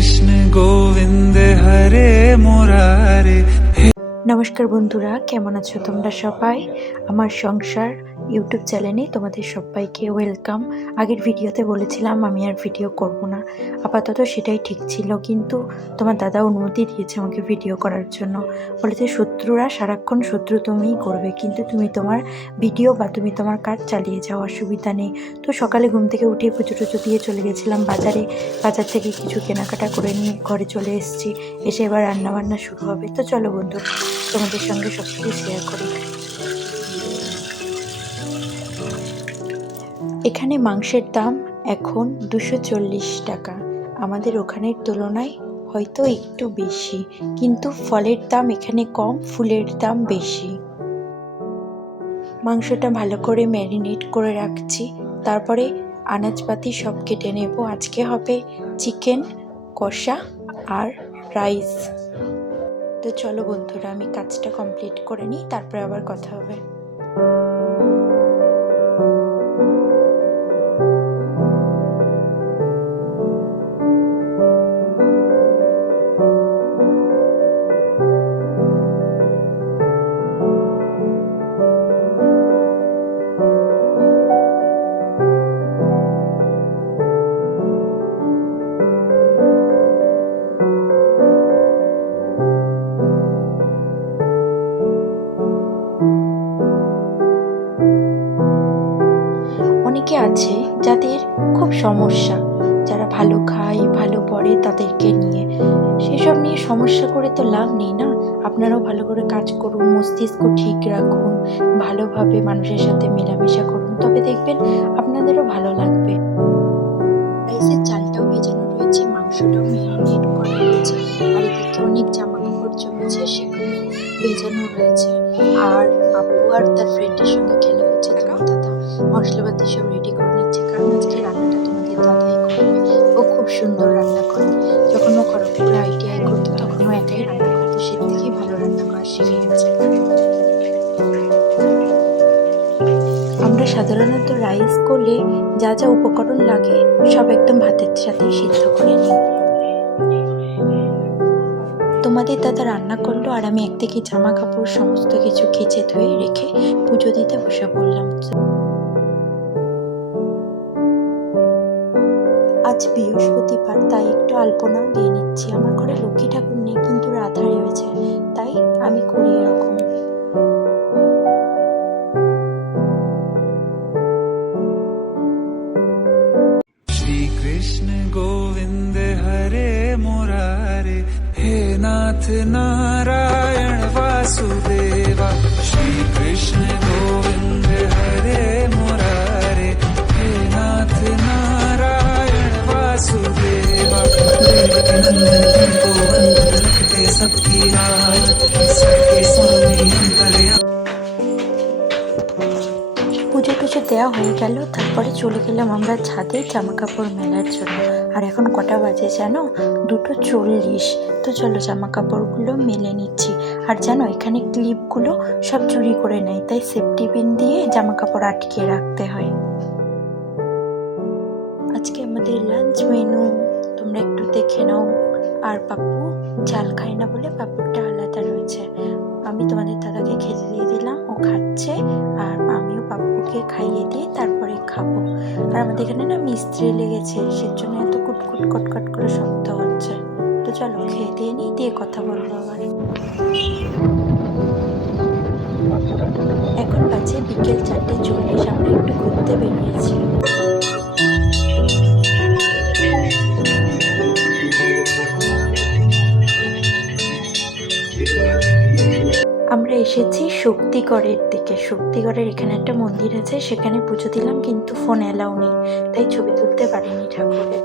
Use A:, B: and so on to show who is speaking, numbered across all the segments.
A: কৃষ্ণ গোবিন্দে হরে মুরারে।
B: নমস্কার বন্ধুরা কেমন আছো তোমরা সবাই? আমার সংসার ইউটিউব চ্যানেলে তোমাদের সবাইকে ওয়েলকাম। আগের ভিডিওতে বলেছিলাম আমি আর ভিডিও করব না। আপাতত সেটাই ঠিক ছিল, কিন্তু তোমার দাদা অনুমতি দিয়েছে আমাকে ভিডিও করার জন্য। বলেছে, শত্রুরা সারাক্ষণ শত্রু তুমিই করবে, কিন্তু তুমি তোমার ভিডিও বা তুমি তোমার কাজ চালিয়ে যাও, অসুবিধা নেই। তো সকালে ঘুম থেকে উঠে পুজো টুজো দিয়ে চলে গেছিলাম বাজারে। বাজার থেকে কিছু কেনাকাটা করে নিয়ে ঘরে চলে এসেছি। এসে এবার রান্নাবান্না শুরু হবে। তো চলো বন্ধু, তোমাদের সঙ্গে সব কিছু শেয়ার করি। এখানে মাংসের দাম এখন দুশো টাকা। আমাদের ওখানের তুলনায় হয়তো একটু বেশি, কিন্তু ফলের দাম এখানে কম, ফুলের দাম বেশি। মাংসটা ভালো করে ম্যারিনেট করে রাখছি, তারপরে আনাজপাতি সব কেটে নেব। আজকে হবে চিকেন, কষা আর রাইস। তো চলো বন্ধুরা, আমি কাজটা কমপ্লিট করে নিই, তারপরে আবার কথা হবে। অনেকে আছে যাদের খুব সমস্যা। যারা ভালো খায়, ভালো পড়ে তাদেরকে নিয়ে। সেসব নিয়ে সমস্যা করে তো লাভ নেই না? আপনারাও ভালো করে কাজ করুন, মস্তিষ্ক ঠিক রাখুন, ভালোভাবে মানুষের সাথে মেলামেশা করুন। তবে দেখবেন আপনাদেরও ভালো লাগবে। রাইসের চালটাও ভেজানো রয়েছে, মাংসটাও ম্যারিনেট করা রয়েছে আর এদিকে অনেক জামা কাপড় জমেছে, সেগুলো ভেজানো রয়েছে। আর আপু আর তার ফ্রেন্ডের সঙ্গে খেলা মশলাপাতি সব রেডি করে নিচ্ছে। কারণ আজকে রান্নাটা তোমাদের দাদাই করবে ও খুব সুন্দর রান্না করে। যখন ও খড়গপুরে আইটিআই করতো, তখন ও একাই রান্না করতো। সে থেকেই ভালো রান্না করা শিখে গেছে। আমরা সাধারণত রাইস করলে যা যা উপকরণ লাগে, সব একদম ভাতের সাথে সিদ্ধ করে নিই। তোমাদের দাদা রান্না করল আর আমি এক একদিকে জামা কাপড় সমস্ত কিছু খেচে ধুয়ে রেখে পুজো দিতে বসে পড়লাম। আজ বৃহস্পতিবার, তাই একটু আলপনাও দিয়ে নিচ্ছি। আমার ঘরে লক্ষ্মী ঠাকুর নেই, কিন্তু রাধা রয়েছে, তাই আমি করি এরকম।
A: কৃষ্ণ গোবিন্দ হরে মোরারে নারায়ণ বাসু।
B: পুজো টুজো দেওয়া হয়ে গেল, তারপরে চলে গেলাম আমরা ছাদে জামা কাপড় মেলার জন্য। আর এখন কটা বাজে জানো? দুটো চল্লিশ। তো চলো জামা কাপড়গুলো মেলে নিচ্ছি। আর জানো, এখানে ক্লিপগুলো সব চুরি করে নেয়, তাই সেফটি পিন দিয়ে জামা কাপড় আটকে রাখতে হয়। আজকে আমাদের লাঞ্চ মেনু তোমরা একটু দেখে নাও। আর পাপ্পু ঝাল খায় না বলে পাপ্পুরটা আলাদা রয়েছে। আমি তোমাদের দাদাকে খেতে দিয়ে দিলাম, ও খাচ্ছে, আর আমিও পাপ্পুকে খাইয়ে দিয়ে তারপরে খাব। আর আমাদের এখানে না মিস্ত্রি লেগেছে, সেজন্য এত কুটকুট কটকট করে শব্দ হচ্ছে। তো চলো খেয়ে দিয়ে নিই, দিয়ে কথা বলব আবার। এখন বাজে বিকেল চারটে চল্লিশ, আমরা একটু ঘুরতে বেরিয়েছি। এসেছি শক্তিগড়ের দিকে। শক্তিগড়ের এখানে একটা মন্দির আছে, সেখানে পুজো দিলাম, কিন্তু ফোন অ্যালাউ নেই। তাই ছবি তুলতে পারিনি ঠাকুরের।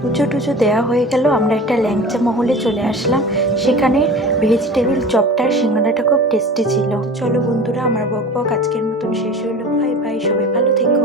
B: পুজো টুজো দেওয়া হয়ে গেল, আমরা একটা ল্যাংচা মহলে চলে আসলাম। সেখানে ভেজিটেবিল চপটার সিঙ্গারাটা খুব টেস্টি ছিল। চলো বন্ধুরা, আমার বক বক আজকের মতন শেষ হলো। বাই বাই, সবাই ভালো থেকো।